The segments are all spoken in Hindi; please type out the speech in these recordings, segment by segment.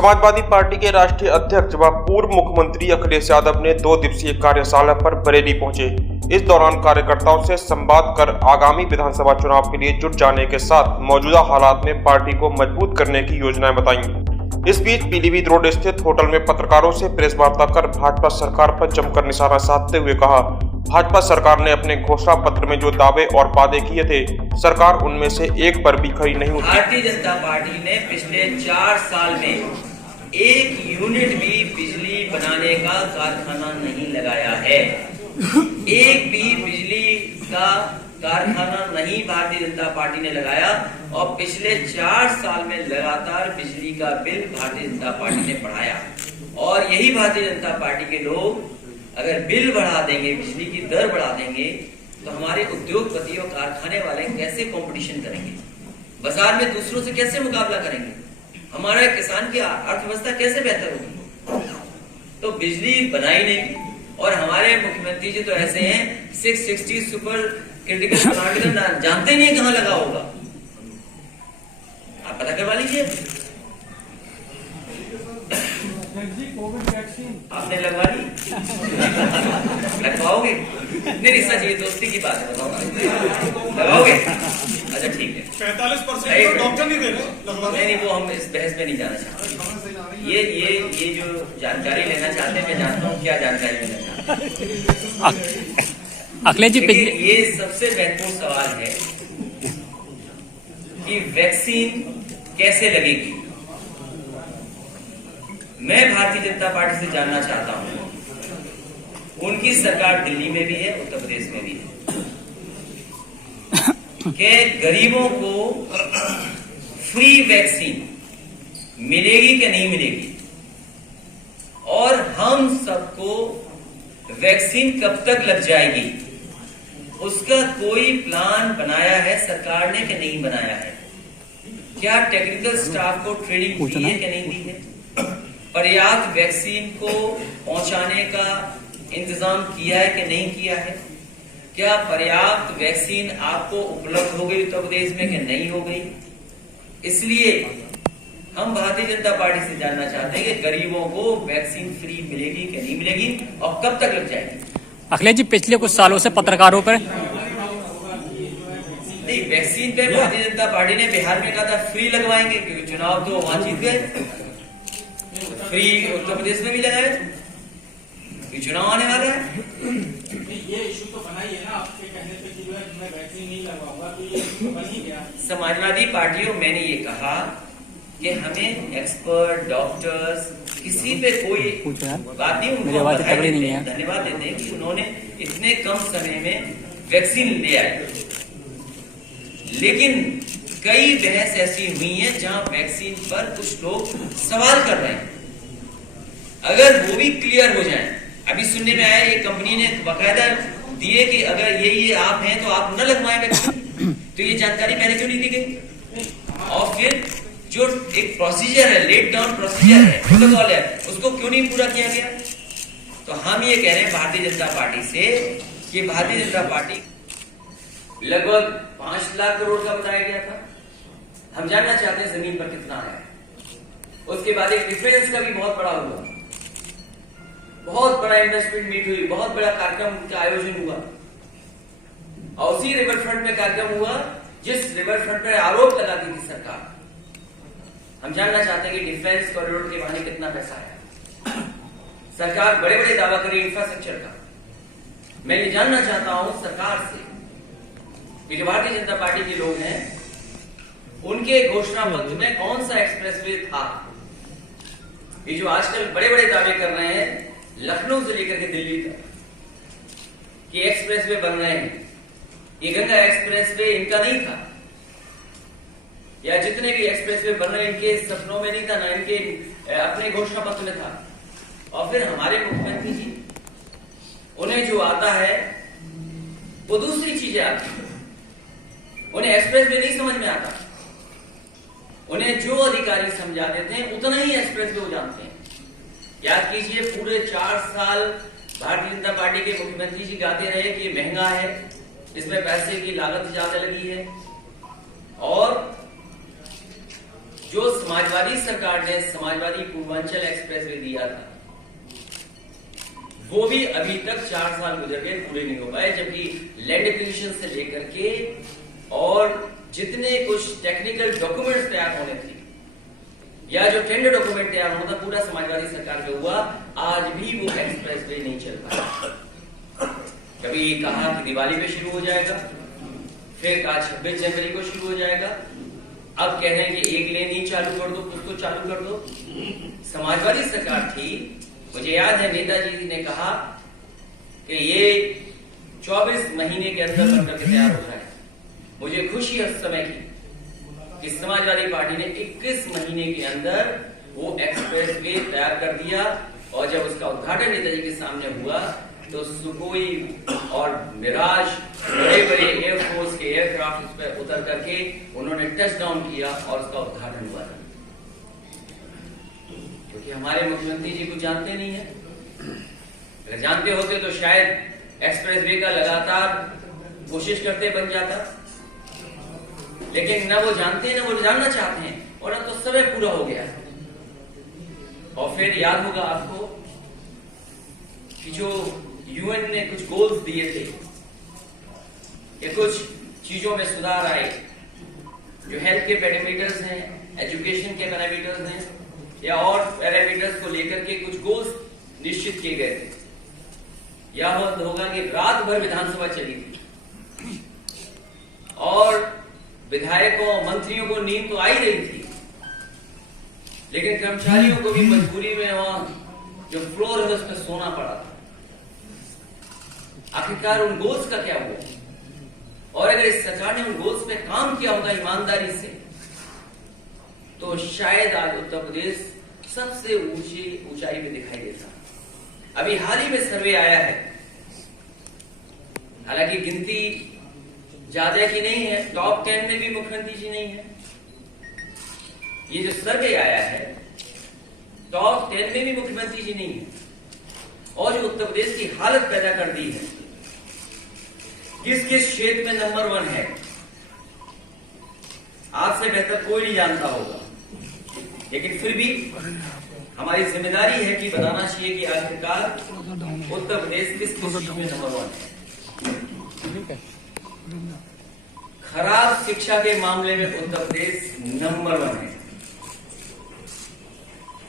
समाजवादी पार्टी के राष्ट्रीय अध्यक्ष व पूर्व मुख्यमंत्री अखिलेश यादव ने 2 दिवसीय कार्यशाला पर बरेली पहुंचे। इस दौरान कार्यकर्ताओं से संवाद कर आगामी विधानसभा चुनाव के लिए जुट जाने के साथ मौजूदा हालात में पार्टी को मजबूत करने की योजनाएं बताई। इस बीच पीलीभीत रोड स्थित होटल में पत्रकारों से प्रेस वार्ता कर भाजपा सरकार पर जमकर निशाना साधते हुए कहा, भाजपा सरकार ने अपने घोषणा पत्र में जो दावे और वादे किए थे, सरकार उनमें से एक पर भी खरी नहीं उतरी। भारतीय जनता पार्टी ने पिछले 4 साल में 1 यूनिट भी बिजली बनाने का कारखाना नहीं लगाया है। एक भी बिजली का कारखाना नहीं भारतीय जनता पार्टी ने लगाया और पिछले 4 साल में लगातार बिजली का बिल भारतीय जनता पार्टी ने बढ़ाया। और यही भारतीय जनता पार्टी के लोग अगर बिल बढ़ा देंगे, बिजली की दर बढ़ा देंगे, तो हमारे उद्योगपति और कारखाने वाले कैसे कंपटीशन करेंगे, बाजार में दूसरों से कैसे मुकाबला करेंगे, हमारा किसान की अर्थव्यवस्था कैसे बेहतर होगी। तो बिजली बनाई नहीं। और हमारे मुख्यमंत्री जी तो ऐसे हैं 660 सुपर क्रिटिकल प्लांट जानते नहीं कहां लगा होगा, आप पता करवा लीजिए। आपने लगवा ली, लगवाओगे? नहीं सच, ये दोस्ती की बात है, बताओ लगाओगे? अच्छा ठीक है। 45% डॉक्टर नहीं दे रहे। नहीं, वो हम इस बहस में नहीं जाना चाहते। ये जो जानकारी लेना चाहते हैं, मैं जानता हूँ क्या जानकारी लेना चाहते हैं। अखिलेश जी, ये सबसे महत्वपूर्ण सवाल है कि वैक्सीन कैसे लगेगी। मैं भारतीय जनता पार्टी से जानना चाहता हूं, उनकी सरकार दिल्ली में भी है, उत्तर प्रदेश में भी है, कि गरीबों को फ्री वैक्सीन मिलेगी कि नहीं मिलेगी, और हम सबको वैक्सीन कब तक लग जाएगी, उसका कोई प्लान बनाया है सरकार ने कि नहीं बनाया है। क्या टेक्निकल स्टाफ को ट्रेनिंग दी है कि नहीं दी है, पर्याप्त वैक्सीन को पहुंचाने का इंतजाम किया है कि नहीं किया है, क्या पर्याप्त वैक्सीन आपको उपलब्ध हो गई उत्तर प्रदेश में कि नहीं हो गई। इसलिए हम भारतीय जनता पार्टी से जानना चाहते हैं कि गरीबों को वैक्सीन फ्री मिलेगी कि नहीं मिलेगी और कब तक लग जाएगी। अखिलेश जी, पिछले कुछ सालों से पत्रकारों पर नहीं, वैक्सीन पे भारतीय जनता पार्टी ने बिहार में कहा था फ्री लगवाएंगे, क्योंकि चुनाव तो वहां जीत गए। फ्री उत्तर प्रदेश में भी लगाए, चुनाव आने वाला है। ये इशू तो बना ही है ना, आपके कहने पे कि जो है मैं वैक्सीन नहीं लगवाऊंगा, तो ये बन ही गया। समाजवादी पार्टियों, मैंने ये कहा कि हमें एक्सपर्ट डॉक्टर्स किसी पे कोई बात नहीं, उनको धन्यवाद देते हैं कि उन्होंने इतने कम समय में वैक्सीन ले आए। लेकिन कई बहस ऐसी हुई है जहां वैक्सीन पर कुछ लोग सवाल कर रहे हैं। अगर वो भी क्लियर हो जाए, अभी सुनने में आया एक कंपनी ने बाकायदा दिए कि अगर ये आप हैं तो आप न लगवाएं वैक्सीन, तो ये जानकारी पहले क्यों नहीं दी गई। और फिर जो एक प्रोसीजर है, लेट डाउन प्रोसीजर है, प्रोटोकॉल है, उसको क्यों नहीं पूरा किया गया। तो हम ये कह रहे हैं भारतीय जनता पार्टी से कि भारतीय जनता पार्टी लगभग 5 लाख करोड़ का बताया गया था, हम जानना चाहते हैं जमीन पर कितना है। उसके बाद एक डिफेंस का भी बहुत बड़ा हुआ, बहुत बड़ा इन्वेस्टमेंट मीट हुई, बहुत बड़ा कार्यक्रम का आयोजन हुआ, और उसी रिवर फ्रंट में कार्यक्रम हुआ जिस रिवर फ्रंट पर आरोप लगाती थी सरकार। हम जानना चाहते हैं कि डिफेंस कॉरिडोर के बहाने कितना पैसा आया। सरकार बड़े बड़े दावा करी इंफ्रास्ट्रक्चर का। मैं ये जानना चाहता हूं सरकार से कि जो भारतीय जनता पार्टी के लोग हैं, उनके घोषणा पत्र में कौन सा एक्सप्रेसवे था। ये जो आजकल बड़े बड़े दावे कर रहे हैं लखनऊ से लेकर के दिल्ली तक कि एक्सप्रेसवे बन रहे हैं, ये गंगा एक्सप्रेसवे इनका नहीं था, या जितने भी एक्सप्रेसवे बन रहे हैं इनके सपनों में नहीं था, ना इनके अपने घोषणा पत्र में था। और फिर हमारे मुख्यमंत्री जी, उन्हें जो आता है वो दूसरी चीजें आती है, उन्हें एक्सप्रेसवे नहीं समझ में आता। उन्हें जो अधिकारी समझा देते हैं उतना ही एक्सप्रेसवे वो जानते हैं। याद कीजिए, पूरे 4 साल भारतीय जनता पार्टी के मुख्यमंत्री जी गाते रहे कि महंगा है, इसमें पैसे की लागत ज्यादा लगी है, और जो समाजवादी सरकार ने समाजवादी पूर्वांचल एक्सप्रेसवे दिया था, वो भी अभी तक 4 साल गुजर गए, पूरे नहीं हो पाए, जबकि लैंड एक्विजिशन से लेकर के और जितने कुछ टेक्निकल डॉक्यूमेंट्स तैयार होने थे या जो टेंडर डॉक्यूमेंट तैयार होना था, पूरा समाजवादी सरकार में हुआ, आज भी वो एक्सप्रेसवे नहीं चल पाया। कभी कहा कि दिवाली पे शुरू हो जाएगा, फिर कहा 26 जनवरी को शुरू हो जाएगा, अब कह रहे हैं कि एक लेन ही चालू कर दो, कुछ तो चालू कर दो। समाजवादी सरकार थी, मुझे याद है नेताजी ने कहा कि ये 24 महीने के अंदर बनकर के तैयार हो जाए। मुझे खुशी है उस समय की कि समाजवादी पार्टी ने 21 महीने के अंदर वो एक्सप्रेसवे तैयार कर दिया, और जब उसका उद्घाटन नेताजी के सामने हुआ तो सुखोई और मिराज बड़े बड़े एयरफोर्स के एयरक्राफ्ट उस पर उतर करके उन्होंने टच डाउन किया और उसका उद्घाटन हुआ था। क्योंकि हमारे मुख्यमंत्री जी को जानते नहीं है, अगर जानते होते तो शायद एक्सप्रेसवे का लगातार कोशिश करते बन जाता, लेकिन न वो जानते न वो जानना चाहते हैं, और अब तो समय पूरा हो गया। और फिर याद होगा आपको कि जो यूएन ने कुछ गोल्स दिए थे या कुछ चीजों में सुधार आए, जो हेल्थ के पैरामीटर्स हैं, एजुकेशन के पैरामीटर्स हैं या और पैरामीटर्स को लेकर के कुछ गोल्स निश्चित किए गए थे। या होगा कि रात भर विधानसभा चली थी और विधायकों मंत्रियों को नींद तो आ ही रही थी, लेकिन कर्मचारियों को भी मजबूरी में वहां जो फ्लोर है उसमें सोना पड़ा था। आखिरकार उन गोल्स का क्या हुआ? और अगर इस सरकार ने उन गोल्स पे काम किया होता ईमानदारी से, तो शायद आज उत्तर प्रदेश सबसे ऊंचाई पे दिखाई देता। अभी हाल ही में सर्वे आया है, हालांकि गिनती ज्यादा की नहीं है, टॉप 10 में भी मुख्यमंत्री जी नहीं है। ये जो सर्वे आया है, टॉप 10 में भी मुख्यमंत्री जी नहीं है, और जो उत्तर प्रदेश की हालत पैदा कर दी है, किस किस क्षेत्र में नंबर 1 है, आपसे बेहतर कोई नहीं जानता होगा। लेकिन फिर भी हमारी जिम्मेदारी है कि बताना चाहिए कि आखिरकार उत्तर प्रदेश किस किस चीज में नंबर 1 है। खराब शिक्षा के मामले में उत्तर प्रदेश नंबर 1 है।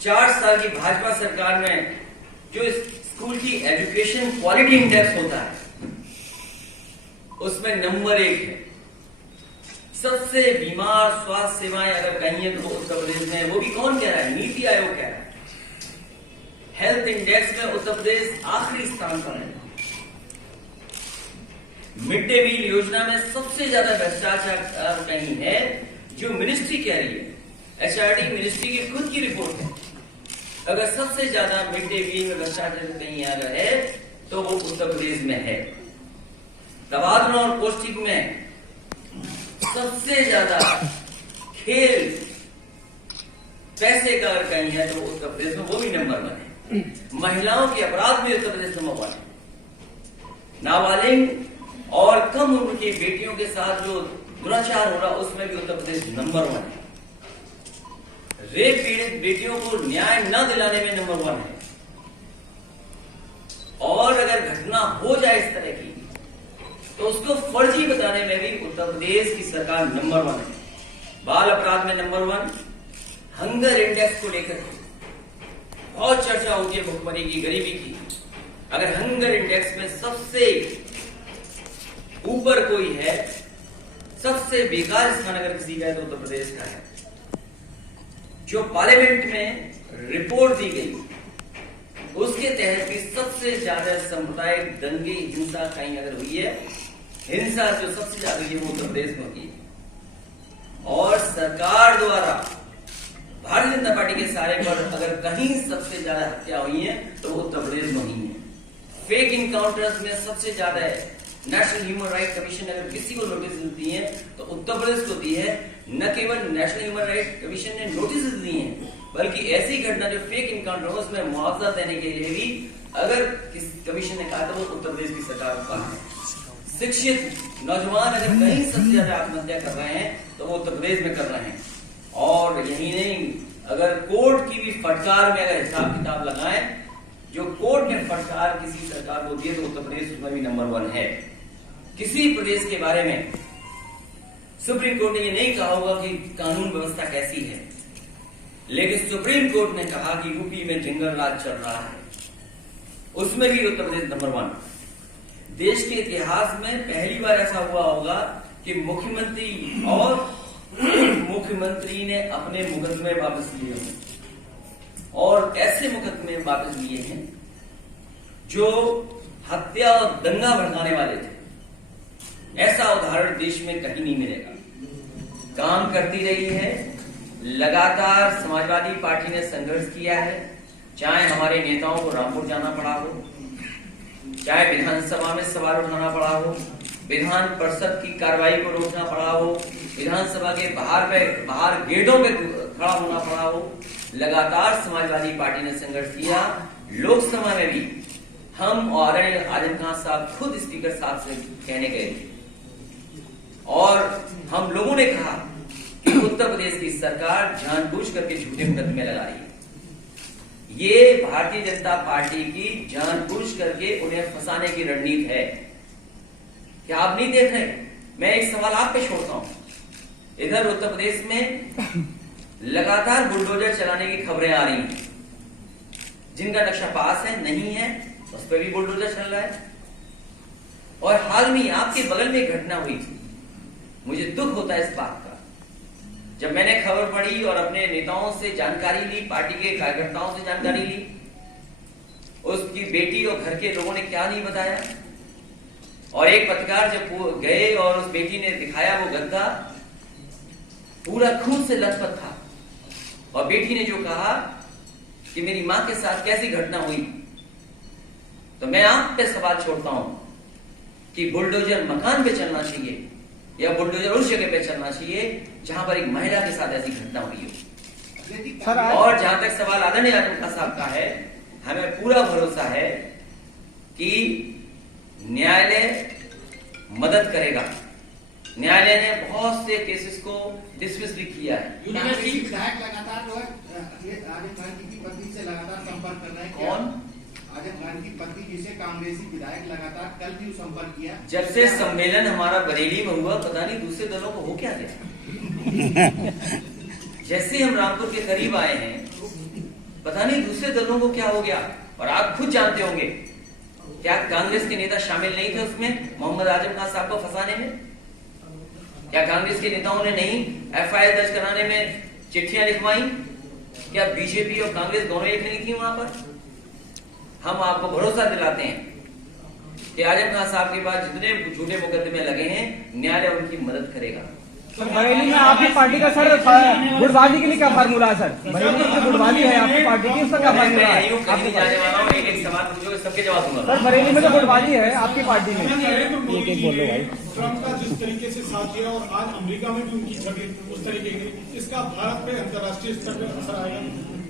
4 साल की भाजपा सरकार में जो स्कूल की एजुकेशन क्वालिटी इंडेक्स होता है, उसमें नंबर 1 है। सबसे बीमार स्वास्थ्य सेवाएं अगर कहीं है तो उत्तर प्रदेश में, वो भी कौन कह रहा है? नीति आयोग कह रहा है। हेल्थ इंडेक्स में उत्तर प्रदेश आखिरी स्थान पर है। मिड डे मील योजना में सबसे ज्यादा भ्रष्टाचार कहीं है, जो मिनिस्ट्री कह रही है। एचआरडी मिनिस्ट्री की खुद की रिपोर्ट है। अगर सबसे ज्यादा मिड डे मील में भ्रष्टाचार कहीं अगर है तो वो उत्तर प्रदेश में है। तबादला और पौष्टिक में सबसे ज्यादा खेल पैसे का अगर कहीं है तो उत्तर प्रदेश में वो भी नंबर 1 है। महिलाओं के अपराध में उत्तर प्रदेश नंबर 1 है। नाबालिग और कम उम्र की बेटियों के साथ जो दुराचार हो रहा उसमें भी उत्तर प्रदेश नंबर 1 है। रेप पीड़ित बेटियों को न्याय न दिलाने में नंबर 1 है। और अगर घटना हो जाए इस तरह की तो उसको फर्जी बताने में भी उत्तर प्रदेश की सरकार नंबर 1 है। बाल अपराध में नंबर 1। हंगर इंडेक्स को लेकर बहुत चर्चा होती है भुखमरी की, गरीबी की। अगर हंगर इंडेक्स में सबसे ऊपर कोई है, सबसे बेकार स्थान अगर किसी का है तो उत्तर प्रदेश का है। जो पार्लियामेंट में रिपोर्ट दी गई उसके तहत भी सबसे ज्यादा सांप्रदायिक दंगे हिंसा कहीं अगर हुई है, हिंसा जो सबसे ज्यादा हुई है वो उत्तर प्रदेश में हुई है। और सरकार द्वारा भारतीय जनता पार्टी के सारे पर अगर कहीं सबसे ज्यादा हत्या हुई है तो वो उत्तर प्रदेश में हुई है। फेक इनकाउंटर्स में सबसे ज्यादा है। नेशनल ह्यूमन राइट कमीशन अगर किसी को नोटिस दी है तो उत्तर प्रदेश को दी है। न केवल नेशनल ह्यूमन राइट कमीशन ने नोटिस दी है, बल्कि ऐसी घटना जो फेक इनकाउंटर हो उसमें मुआवजा देने के लिए भी अगर किस कमीशन ने कहा तो वो उत्तर प्रदेश की सरकार का है। शिक्षित नौजवान अगर कहीं सबसे ज्यादा आत्महत्या कर रहे हैं तो वो उत्तर प्रदेश में कर रहे हैं। और यही नहीं, अगर कोर्ट की भी फटकार में अगर हिसाब किताब लगाएं, जो कोर्ट ने फटकार किसी सरकार को दिए तो उत्तर प्रदेश उसमें भी नंबर 1 है। किसी प्रदेश के बारे में सुप्रीम कोर्ट ने ये नहीं कहा होगा कि कानून व्यवस्था कैसी है, लेकिन सुप्रीम कोर्ट ने कहा कि यूपी में जंगल राज चल रहा है, उसमें भी उत्तर प्रदेश नंबर 1। देश के इतिहास में पहली बार ऐसा हुआ होगा कि मुख्यमंत्री और मुख्यमंत्री ने अपने मुकदमे वापस लिए हों, और ऐसे मुकदमे वापस लिए हैं जो हत्या और दंगा भड़काने वाले थे। ऐसा उदाहरण देश में कहीं नहीं मिलेगा। काम करती रही है, लगातार समाजवादी पार्टी ने संघर्ष किया है, चाहे हमारे नेताओं को रामपुर जाना पड़ा हो, चाहे विधानसभा में सवाल उठाना पड़ा हो, विधान परिषद की कार्रवाई को रोकना पड़ा हो, विधानसभा के बाहर गेटों पे खड़ा होना पड़ा हो, लगातार समाजवादी पार्टी ने संघर्ष किया। लोकसभा में भी हम और आजम खान साहब खुद स्पीकर साहब से कहने गए थे और हम लोगों ने कहा कि उत्तर प्रदेश की सरकार जानबूझ करके झूठे मुकदमे लगा रही है। ये भारतीय जनता पार्टी की जानबूझ करके उन्हें फंसाने की रणनीति है। क्या आप नहीं देख रहे? मैं एक सवाल आप पे छोड़ता हूं। इधर उत्तर प्रदेश में लगातार बुलडोजर चलाने की खबरें आ रही हैं। जिनका नक्शा पास है, नहीं है, उस पर भी बुलडोजर चल रहा है। और हाल में आपके बगल में एक घटना हुई थी, मुझे दुख होता है इस बात का। जब मैंने खबर पढ़ी और अपने नेताओं से जानकारी ली, पार्टी के कार्यकर्ताओं से जानकारी ली, उसकी बेटी और घर के लोगों ने क्या नहीं बताया। और एक पत्रकार जब गए और उस बेटी ने दिखाया वो गद्दा पूरा खून से लथपथ था, और बेटी ने जो कहा कि मेरी मां के साथ कैसी घटना हुई, तो मैं आप पे सवाल छोड़ता हूं कि बुलडोजर मकान पे चलना चाहिए या बुलडोजर उस जगह पे चलना चाहिए जहां पर एक महिला के साथ ऐसी घटना हुई हो। और जहां तक सवाल आदरणीय आजम खान साहब का है, हमें पूरा भरोसा है कि न्यायालय मदद करेगा। न्यायालय ने बहुत से केसेस को डिसमिस भी किया है। यूनिवर्सिटी विधायक लगातार जो है आजम खान की पत्नी से लगातार संपर्क कर रहे हैं। कौन? आजम खान की पत्नी जिसे कांग्रेसी विधायक लगातार कल भी संपर्क किया। जब से सम्मेलन हमारा बरेली में हुआ, पता नहीं दूसरे दलों को हो क्या गया। जैसे हम रामपुर के करीब आए हैं, पता नहीं दूसरे दलों को क्या हो गया। और आप खुद जानते होंगे, क्या कांग्रेस के नेता शामिल नहीं थे उसमें मोहम्मद आजम खान साहब को फंसाने में? क्या कांग्रेस के नेताओं ने नहीं FIR दर्ज कराने में चिट्ठियां लिखवाई? क्या बीजेपी और कांग्रेस दोनों एक नहीं थी वहां पर? हम आपको भरोसा दिलाते हैं कि आजम खान साहब के पास जितने झूठे मुकदमे लगे हैं, न्यायालय उनकी मदद करेगा। सर बरेली में आपकी पार्टी का सर गुटबाजी के लिए क्या फार्मूला है? सर बरेली में जो गुटबाजी है आपकी पार्टी की, उसका क्या फार्मूला है? कहीं जाने वाला हूं, एक सवाल पूछोगे सबके जवाब दूंगा। सर बरेली में जो गुटबाजी है आपकी पार्टी में, बोलो भाई। ट्रंप का जिस तरीके से साथ दिया और आज अमेरिका में भी उनकी छवि उस तरीके की, इसका भारत पे अंतर्राष्ट्रीय स्तर पर असर आएगा?